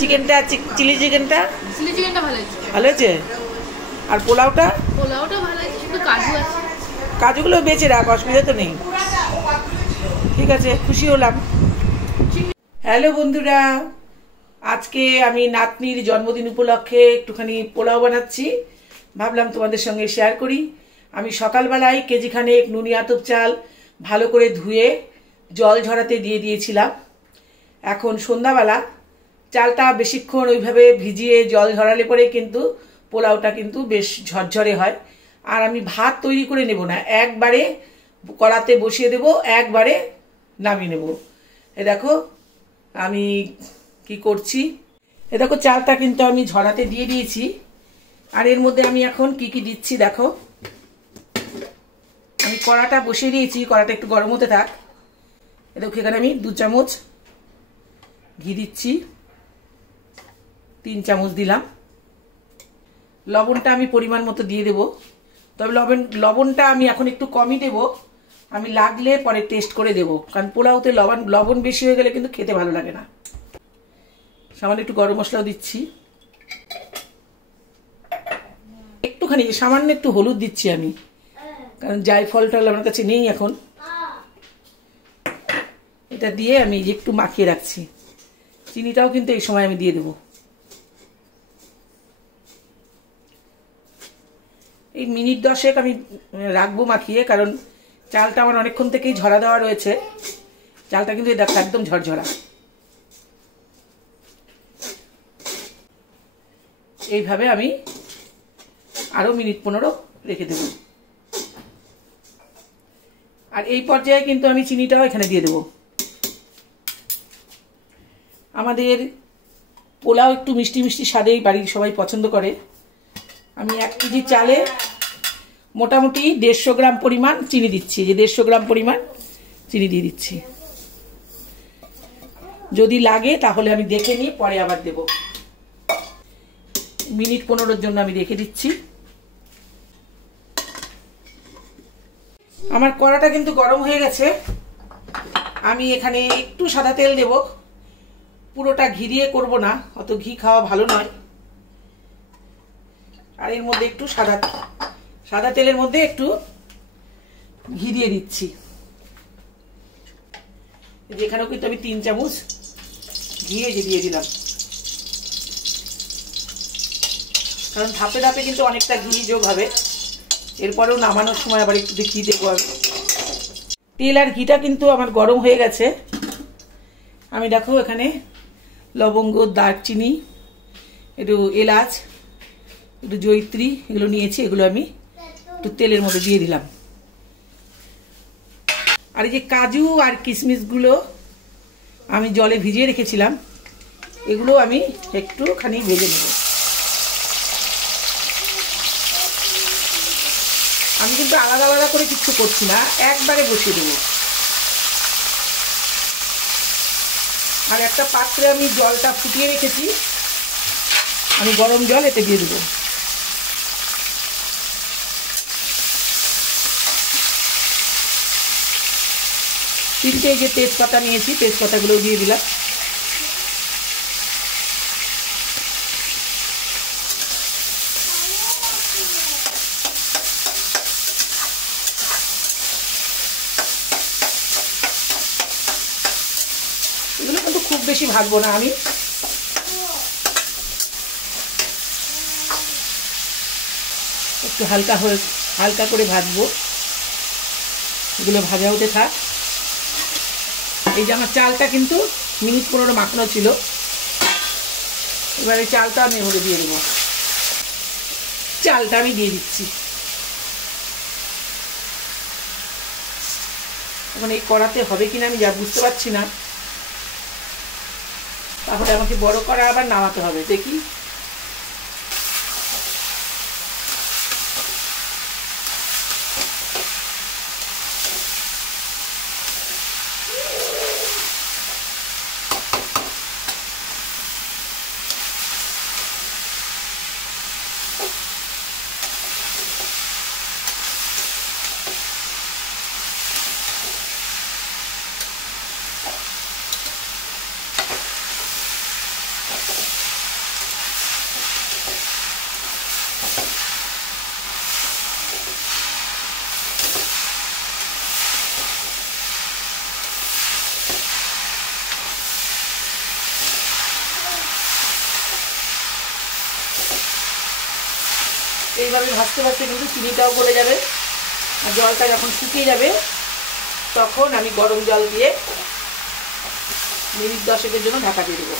চিকেনটা চিলি চিকেনটা ভালো হয়েছে। আর পোলাওটা ভালো হয়েছে, শুধু কাজু আছে। কাজুগুলো বেঁচে রাখ, অসুবিধা তো নেই। ঠিক আছে, খুশি হলাম। হ্যালো বন্ধুরা, আজকে আমি নাতনির জন্মদিন উপলক্ষে একটুখানি পোলাও বানাচ্ছি, ভাবলাম তোমাদের সঙ্গে শেয়ার করি। আমি সকালবেলায় কেজিখানেক নুনি আতপ চাল ভালো করে ধুয়ে জল ঝরাতে দিয়ে দিয়েছিলাম। এখন সন্ধ্যাবেলা চালটা বেশিক্ষণ ওইভাবে ভিজিয়ে জল ঝরালে পরে কিন্তু পোলাওটা কিন্তু বেশ ঝরঝরে হয়। আর আমি ভাত তৈরি করে নেব না, একবারে কড়াতে বসিয়ে দেব, একবারে নামিয়ে নেব। এ দেখো আমি কি করছি, এ দেখো চালটা কিন্তু আমি ঝরাতে দিয়ে দিয়েছি। আর এর মধ্যে আমি এখন কি কি দিচ্ছি দেখো। আমি কড়াটা বসিয়ে দিয়েছি, কড়াটা একটু গরম হতে থাক। এ দেখো এখানে আমি 2 চামচ ঘি দিচ্ছি, 3 চামচ দিলাম। লবণটা আমি পরিমাণ মতো দিয়ে দেব, তবে লবণটা আমি এখন একটু কমই দেব, আমি লাগলে পরে টেস্ট করে দেব, কারণ পোলাওতে লবণ বেশি হয়ে গেলে কিন্তু খেতে ভালো লাগে না। সামান্য একটু গরম মশলাও দিচ্ছি, একটুখানি সামান্য একটু হলুদ দিচ্ছি আমি, কারণ জায়ফলটা আমার কাছে নেই এখন। এটা দিয়ে আমি একটু মাখিয়ে রাখছি। চিনিটাও কিন্তু এই সময় আমি দিয়ে দেবো। এই মিনিট 10 আমি রাখবো মাখিয়ে, কারণ চালটা আমার অনেকক্ষণ থেকেই ঝরা দেওয়া রয়েছে। চালটা কিন্তু দেখো একদম ঝরঝরা। এইভাবে আমি আরো মিনিট 15 রেখে দেব। আর এই পর্যায়ে কিন্তু আমি চিনিটাও এখানে দিয়ে দেব। আমাদের পোলাও একটু মিষ্টি মিষ্টি স্বাদেই বাড়ির সবাই পছন্দ করে। আমি 1 কেজি চালে মোটামুটি 150 গ্রাম পরিমাণ চিনি দিচ্ছি, যে 150 গ্রাম পরিমাণ চিনি দিয়ে দিচ্ছি। যদি লাগে তাহলে আমি দেখে নিয়ে পরে আবার দেব। মিনিট 15 জন্য আমি রেখে দিচ্ছি। আমার কড়াটা কিন্তু গরম হয়ে গেছে। আমি এখানে একটু সাদা তেল দেব, পুরোটা ঘি দিয়ে করবো না, অত ঘি খাওয়া ভালো নয়। আর এর মধ্যে একটু সাদা তেলের মধ্যে একটু ঘি দিয়ে দিচ্ছি। এখানেও কিন্তু আমি 3 চামচ ঘি দিয়ে দিলাম, কারণ ধাপে ধাপে কিন্তু অনেকটা ঘি যোগ হবে। এরপরেও নামানোর সময় আবার একটু ঘি দেবো। তেল আর ঘিটা কিন্তু আমার গরম হয়ে গেছে। আমি দেখো এখানে লবঙ্গ, দারচিনি, একটু এলাচ, একটু জয়িত্রী এগুলো নিয়েছি, এগুলো আমি একটু তেলের মধ্যে দিয়ে দিলাম। আর এই যে কাজু আর কিশমিশগুলো আমি জলে ভিজিয়ে রেখেছিলাম, এগুলো আমি একটুখানি ভেজে নেব। আমি কিন্তু আলাদা আলাদা করে কিছু করছি না, একবারে বসিয়ে দেবো। আর একটা পাত্রে আমি জলটা ফুটিয়ে রেখেছি, আমি গরম জল এতে দিয়ে দেবো। তিনটে যে তেজপাতা নিয়েছি, তেজপাতাগুলো দিয়ে দিলাম। এগুলো কিন্তু খুব বেশি ভাজবো না, আমি একটু হালকা করে ভাজবো। এগুলো ভাজা হতে থাক। এই যে আমার চালটা কিন্তু মিনিট 15 মাখানো ছিল, এবারে চালটা আমি এভাবে দিয়ে দেবো। চালটা আমি দিয়ে দিচ্ছি। এখন এই কড়াতে হবে কিনা আমি যা বুঝতে পারছি না, তাহলে আমাকে বড় করা আবার নামাতে হবে, দেখি। এইভাবে ভাজতে ভাজতে কিন্তু চিনিটাও গলে যাবে। আর জলটা যখন শুকিয়ে যাবে তখন আমি গরম জল দিয়ে মিনিট 10 জন্য ঢাকা দিয়ে দেবো।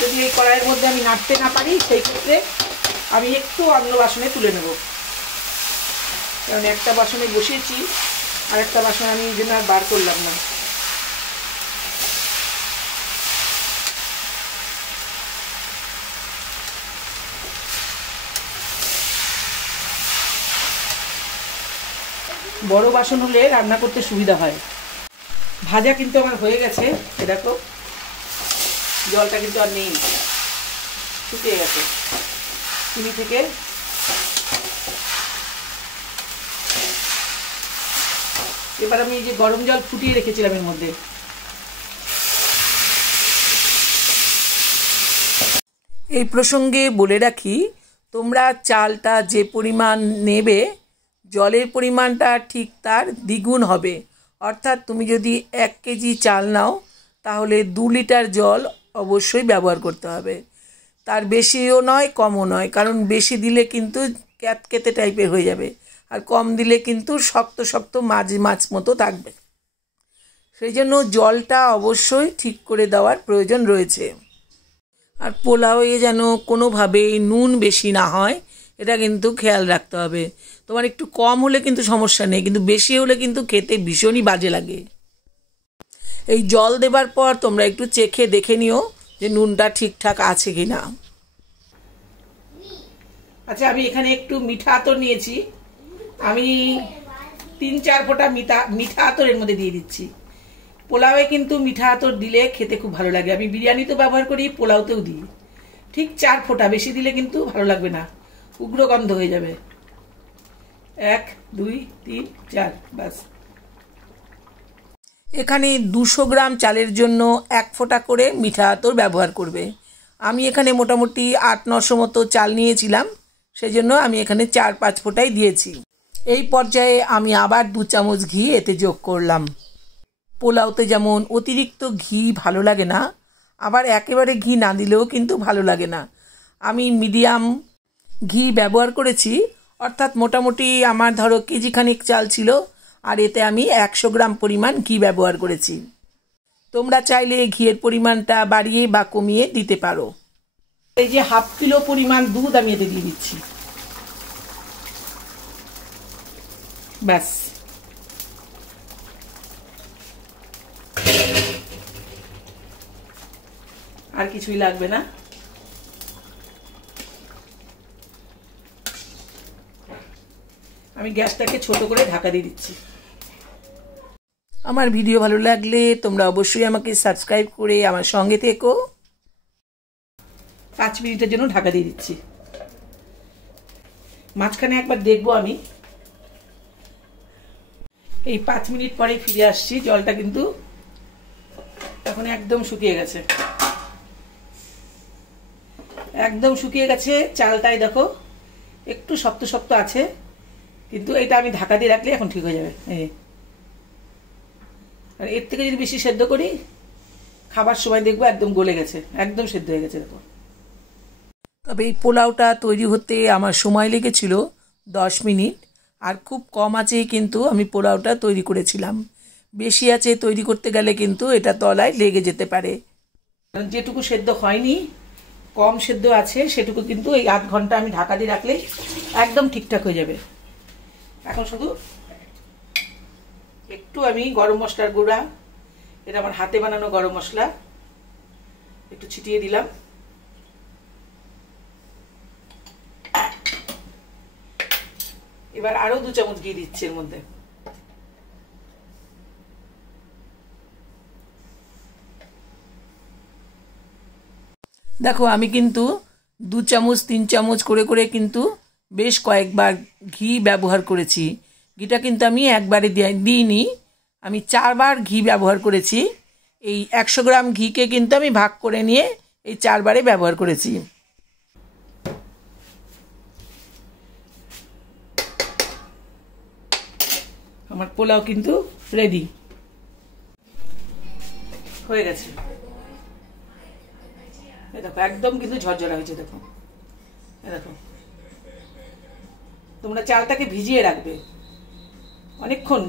যদি এই কড়াইয়ের মধ্যে আমি নাড়তে না পারি সেই ক্ষেত্রে আমি একটু অন্য বাসনে তুলে নেব, কারণ একটা বাসনে বসিয়েছি আর একটা বাসন আমি এই জন্য আর বার করলাম না। বড় বাসন হলে রান্না করতে সুবিধা হয়। ভাজা কিন্তু আমার হয়ে গেছে, এ দেখো জলটা কিন্তু আর নেই, শুকিয়ে গেছে চিনি থেকে। এবার আমি এই যে গরম জল ফুটিয়ে রেখেছিলাম এর মধ্যে, এই প্রসঙ্গে বলে রাখি, তোমরা চালটা যে পরিমাণ নেবে জলের পরিমাণটা ঠিক তার দ্বিগুণ হবে। অর্থাৎ তুমি যদি 1 কেজি চাল নাও তাহলে 2 লিটার জল অবশ্যই ব্যবহার করতে হবে। তার বেশিও নয় কমও নয়, কারণ বেশি দিলে কিন্তু ক্যাতকেতে টাইপের হয়ে যাবে, আর কম দিলে কিন্তু শক্ত শক্ত মাছ মতো থাকবে। সেই জন্য জলটা অবশ্যই ঠিক করে দেওয়ার প্রয়োজন রয়েছে। আর পোলাওয়ে যেন কোনোভাবেই নুন বেশি না হয় এটা কিন্তু খেয়াল রাখতে হবে। তোমার একটু কম হলে কিন্তু সমস্যা নেই, কিন্তু বেশি হলে কিন্তু খেতে ভীষণই বাজে লাগে। এই জল দেবার পর তোমরা একটু চেখে দেখে নিও যে নুনটা ঠিকঠাক আছে কি না। আচ্ছা, আমি এখানে একটু মিঠা আতর নিয়েছি, আমি 3-4 ফোঁটা মিঠা আতর এর মধ্যে দিয়ে দিচ্ছি। পোলাওয়ে কিন্তু মিঠা আতর দিলে খেতে খুব ভালো লাগে। আমি বিরিয়ানিতেও ব্যবহার করি, পোলাওতেও দিই। ঠিক 4 ফোঁটা, বেশি দিলে কিন্তু ভালো লাগবে না, উগ্র গন্ধ হয়ে যাবে। 1 2 3 4 বাস। এখানে 200 গ্রাম চালের জন্য 1 ফোঁটা করে মিঠা আতর ব্যবহার করবে। আমি এখানে মোটামুটি 800-900 মতো চাল নিয়েছিলাম, সেজন্য আমি এখানে 4-5 ফোঁটাই দিয়েছি। এই পর্যায়ে আমি আবার 2 চামচ ঘি এতে যোগ করলাম। পোলাওতে যেমন অতিরিক্ত ঘি ভালো লাগে না, আবার একেবারে ঘি না দিলেও কিন্তু ভালো লাগে না। আমি মিডিয়াম ঘি ব্যবহার করেছি, অর্থাৎ মোটামুটি আমার ধরো কেজিখানিক চাল ছিল, আর এতে আমি 100 গ্রাম পরিমাণ ঘি ব্যবহার করেছি। তোমরা চাইলে ঘিয়ের পরিমাণটা বাড়িয়ে বা কমিয়ে দিতে পারো। এই যে 1/2 কিলো পরিমাণ দুধ আমি এতে দিয়ে দিচ্ছি, ব্যাস। আর কিছুই লাগবে না। আমি গ্যাসটাকে ছোট করে ঢাকা দিয়ে দিচ্ছি। আমার ভিডিও ভালো লাগলে তোমরা অবশ্যই আমাকে সাবস্ক্রাইব করে আমার সঙ্গে থেকো। 5 মিনিটের জন্য ঢাকা দিয়ে দিচ্ছি। মাঝখানে একবার দেখবো আমি। এই 5 মিনিট পরে ফিরে আসছি। জলটা কিন্তু এখন একদম শুকিয়ে গেছে, একদম শুকিয়ে গেছে। চালটাই দেখো একটু শক্ত শক্ত আছে, কিন্তু এটা আমি ঢাকা দিয়ে রাখলে এখন ঠিক হয়ে যাবে। আর এর থেকে যদি বেশি সেদ্ধ করি খাবার সময় দেখবো একদম গলে গেছে, একদম সেদ্ধ হয়ে গেছে দেখো। তবে এই পোলাওটা তৈরি হতে আমার সময় লেগেছিল 10 মিনিট, আর খুব কম আঁচেই কিন্তু আমি পোলাওটা তৈরি করেছিলাম। বেশি আঁচে তৈরি করতে গেলে কিন্তু এটা তলায় লেগে যেতে পারে। যেটুকু সেদ্ধ হয়নি, কম সেদ্ধ আছে, সেটুকু কিন্তু এই 8 ঘন্টা আমি ঢাকা দিয়ে রাখলেই একদম ঠিকঠাক হয়ে যাবে। এখন শুধু একটু আমি গরম মশলার গুঁড়া, এটা আমার হাতে বানানো গরম মশলা, একটু ছিটিয়ে দিলাম। এবার আরো 2 চামচ ঘি দিচ্ছি এর মধ্যে। দেখো আমি কিন্তু 2 চামচ 3 চামচ করে করে কিন্তু বেশ কয়েকবার ঘি ব্যবহার করেছি। ঘিটা কিন্তু আমি একবারে দিইনি, আমি 4 বার ঘি ব্যবহার করেছি। এই 100 গ্রাম ঘিকে কিন্তু আমি ভাগ করে নিয়ে এই 4 বারে ব্যবহার করেছি। আমার পোলাও কিন্তু রেডি হয়ে গেছে। দেখো একদম কিন্তু ঝরঝরা হয়েছে। দেখো দেখো, তোমরা চালটাকে ভিজিয়ে রাখবে অনেকক্ষণ।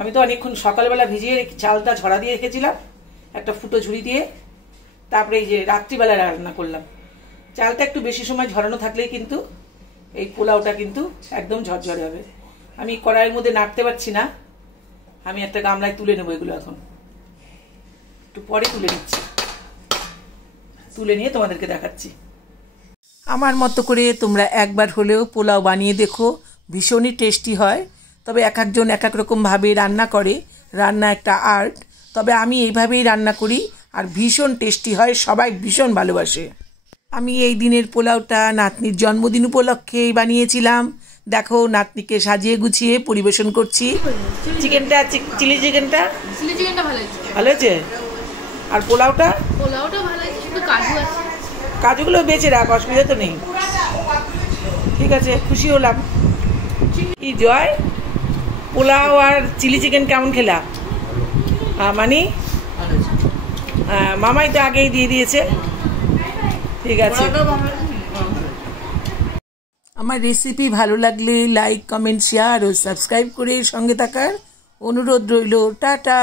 আমি তো অনেকক্ষণ সকালবেলা ভিজিয়ে চালটা ঝরা দিয়ে রেখেছিলাম একটা ফুটো ঝুড়ি দিয়ে, তারপরে এই যে রাত্রিবেলা রান্না করলাম। চালটা একটু বেশি সময় ঝরানো থাকলেই কিন্তু এই পোলাওটা কিন্তু একদম ঝরঝরে হবে। আমি কড়াইয়ের মধ্যে নাড়তে পারছি না, আমি একটা গামলায় তুলে নেবো এগুলো। এখন একটু পরে তুলে নিচ্ছি, তুলে নিয়ে তোমাদেরকে দেখাচ্ছি। আমার মতো করে তোমরা একবার হলেও পোলাও বানিয়ে দেখো, ভীষণই টেস্টি হয়। তবে এক একজন এক এক রকমভাবে রান্না করে, রান্না একটা আর্ট। তবে আমি এইভাবেই রান্না করি আর ভীষণ টেস্টি হয়, সবাই ভীষণ ভালোবাসে। আমি এই দিনের পোলাওটা নাতনির জন্মদিন উপলক্ষেই বানিয়েছিলাম। দেখো নাতনিকে সাজিয়ে গুছিয়ে পরিবেশন করছি। চিকেনটা চিলি চিকেনটা ভালো হয়েছে, আর পোলাওটা ভালো হয়েছে, শুধু কাজু আছে। কাজুগুলো বেঁচে রাখ, অসুবিধা তো নেই। ঠিক আছে, খুশি হলাম। কি জয়, পোলাও আর চিলি চিকেন কেমন খেলা? মানে মামাই তো আগেই দিয়ে দিয়েছে। ঠিক আছে, আমার রেসিপি ভালো লাগলে লাইক, কমেন্ট, শেয়ার ও সাবস্ক্রাইব করে সঙ্গে থাকার অনুরোধ রইল। টাটা।